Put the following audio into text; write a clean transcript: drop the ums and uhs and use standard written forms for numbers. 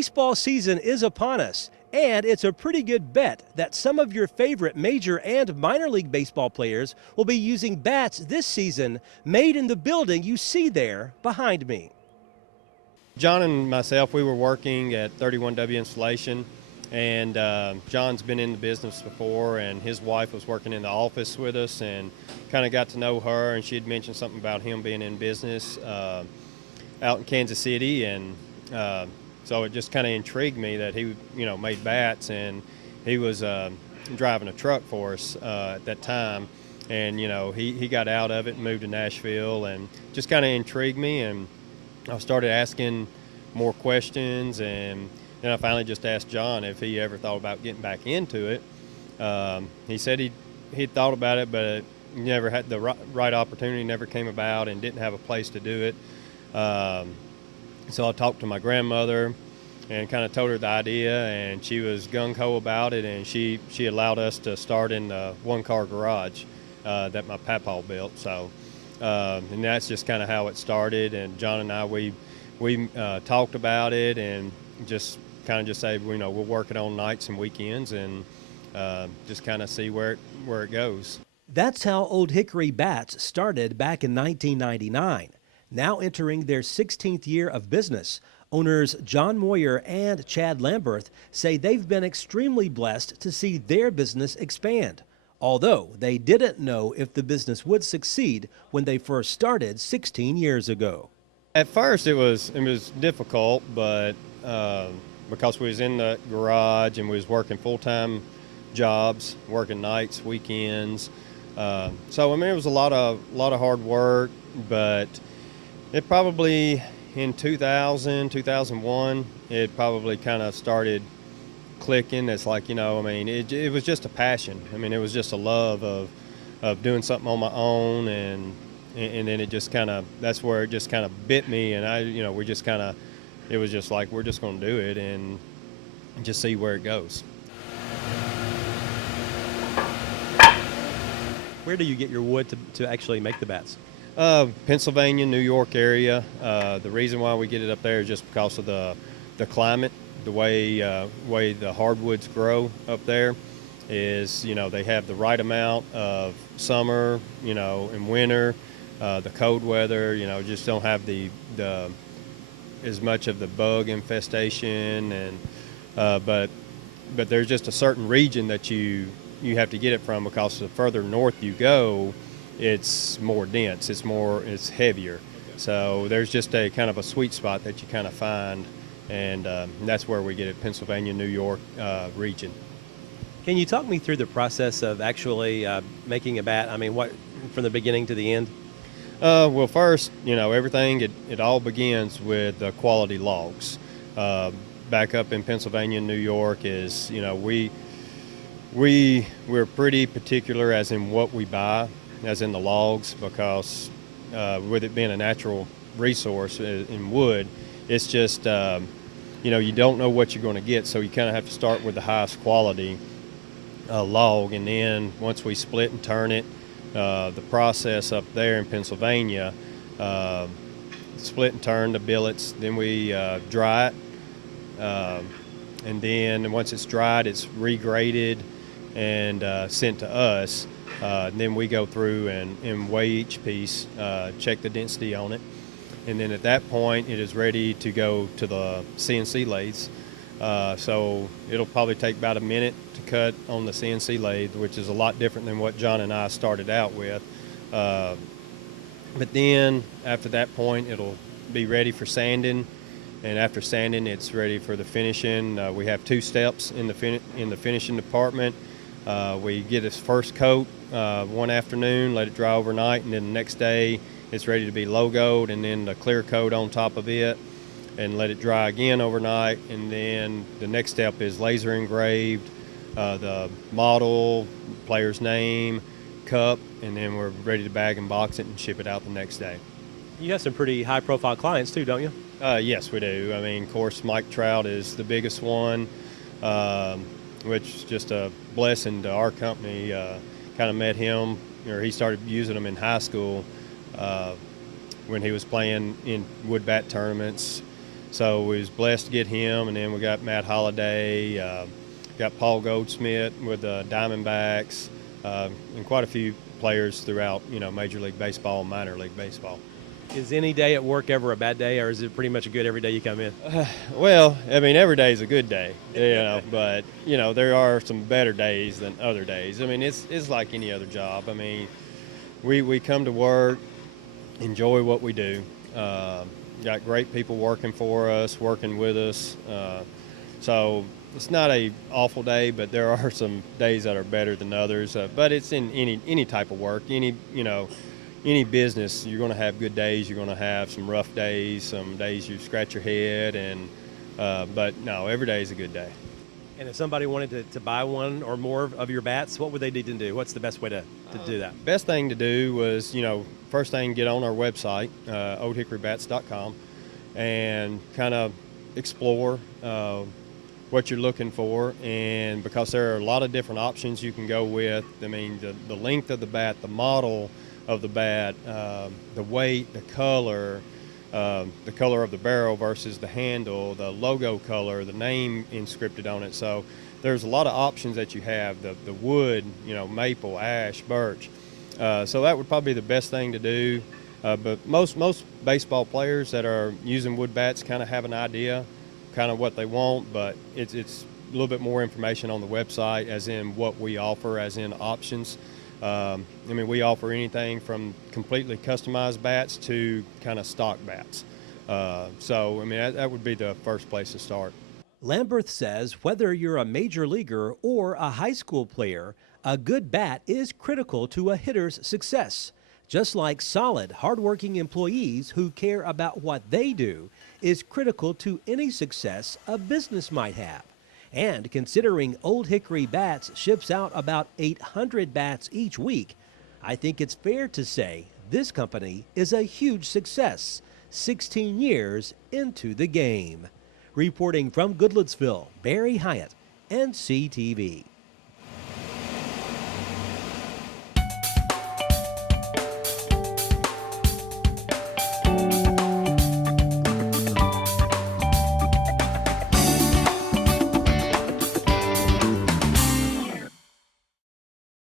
Baseball season is upon us, and it's a pretty good bet that some of your favorite major and minor league baseball players will be using bats this season made in the building you see there behind me. John and myself, we were working at 31W Installation, and John's been in the business before, and his wife was working in the office with us, and kind of got to know her, and she had mentioned something about him being in business out in Kansas City, and so it just kind of intrigued me that he, made bats, and he was driving a truck for us at that time, and he got out of it and moved to Nashville, and just kind of intrigued me, and I started asking more questions, and then I finally just asked John if he ever thought about getting back into it. He said he'd thought about it, but never had the right opportunity, never came about, and didn't have a place to do it. So I talked to my grandmother and kind of told her the idea, and she was gung-ho about it, and she allowed us to start in the one-car garage that my papa built. So, and that's just kind of how it started. And John and I, we talked about it, and just say, we'll work it on nights and weekends, and just kind of see where it goes. That's how Old Hickory Bats started back in 1999. Now entering their 16th year of business, owners John Moyer and Chad Lamberth say they've been extremely blessed to see their business expand, although they didn't know if the business would succeed when they first started 16 years ago. At first it was difficult, but because we was in the garage and we was working full-time jobs, working nights, weekends, so it was a lot of hard work, but it probably in 2001, it probably kind of started clicking. It's like, it was just a passion. It was just a love of doing something on my own, and then it just kind of, that's where it just kind of bit me, and we just kind of, it was just like, we're just going to do it and just see where it goes. Where do you get your wood to actually make the bats? Pennsylvania, New York area. The reason why we get it up there is just because of the climate, the way the hardwoods grow up there is, they have the right amount of summer, and winter, the cold weather, just don't have the as much of the bug infestation, and but there's just a certain region that you have to get it from, because the further north you go, it's more dense, it's heavier. So there's just a kind of a sweet spot that you kind of find, and that's where we get it, Pennsylvania, New York region. Can you talk me through the process of actually making a bat? What, from the beginning to the end? Well, first, everything, it all begins with the quality logs. Back up in Pennsylvania and New York is, we're pretty particular as in what we buy, as in the logs, because with it being a natural resource in wood, it's just, you don't know what you're going to get, so you kind of have to start with the highest quality log, and then once we split and turn it, the process up there in Pennsylvania, split and turn the billets, then we dry it, and then once it's dried, it's regraded and sent to us. Then we go through and weigh each piece, check the density on it, and then at that point it is ready to go to the CNC lathes. So it'll probably take about a minute to cut on the CNC lathe, which is a lot different than what John and I started out with. But then after that point, it'll be ready for sanding, and after sanding, it's ready for the finishing. We have two steps in the finishing department. We get its first coat one afternoon, let it dry overnight, and then the next day it's ready to be logoed, and then the clear coat on top of it, and let it dry again overnight. And then the next step is laser engraved, the model, player's name, cup, and then we're ready to bag and box it and ship it out the next day. You have some pretty high profile clients too, don't you? Yes, we do. Of course, Mike Trout is the biggest one, which is just a blessing to our company. Kind of met him, or he started using them in high school when he was playing in wood bat tournaments, So we was blessed to get him, and then we got Matt Holliday, got Paul Goldsmith with the Diamondbacks, and quite a few players throughout, Major League Baseball and minor league baseball. Is any day at work ever a bad day, or is it pretty much a good every day you come in? Well, I mean, every day is a good day, but, there are some better days than other days. I mean, it's like any other job. I mean, we come to work, enjoy what we do. Got great people working for us, working with us. So it's not a awful day, but there are some days that are better than others. But it's in any type of work, any business. You're going to have good days. You're going to have some rough days, some days you scratch your head, but no, every day is a good day. And if somebody wanted to buy one or more of your bats, what would they need to do? What's the best way to do that? Best thing to do was, first thing, get on our website, OldHickoryBats.com, and kind of explore what you're looking for. And because there are a lot of different options you can go with. I mean, the length of the bat, the model of the bat, the weight, the color of the barrel versus the handle, the logo color, the name inscripted on it. So there's a lot of options that you have, the wood, maple, ash, birch. So that would probably be the best thing to do. But most baseball players that are using wood bats kind of have an idea kind of what they want, but it's a little bit more information on the website, as in what we offer, as in options. I mean, we offer anything from completely customized bats to kind of stock bats. So, I mean, that would be the first place to start. Lamberth says whether you're a major leaguer or a high school player, a good bat is critical to a hitter's success. Just like solid, hardworking employees who care about what they do is critical to any success a business might have. And considering Old Hickory Bats ships out about 800 bats each week, I think it's fair to say this company is a huge success 16 years into the game. Reporting from Goodlettsville, Barry Hyatt, NCTV.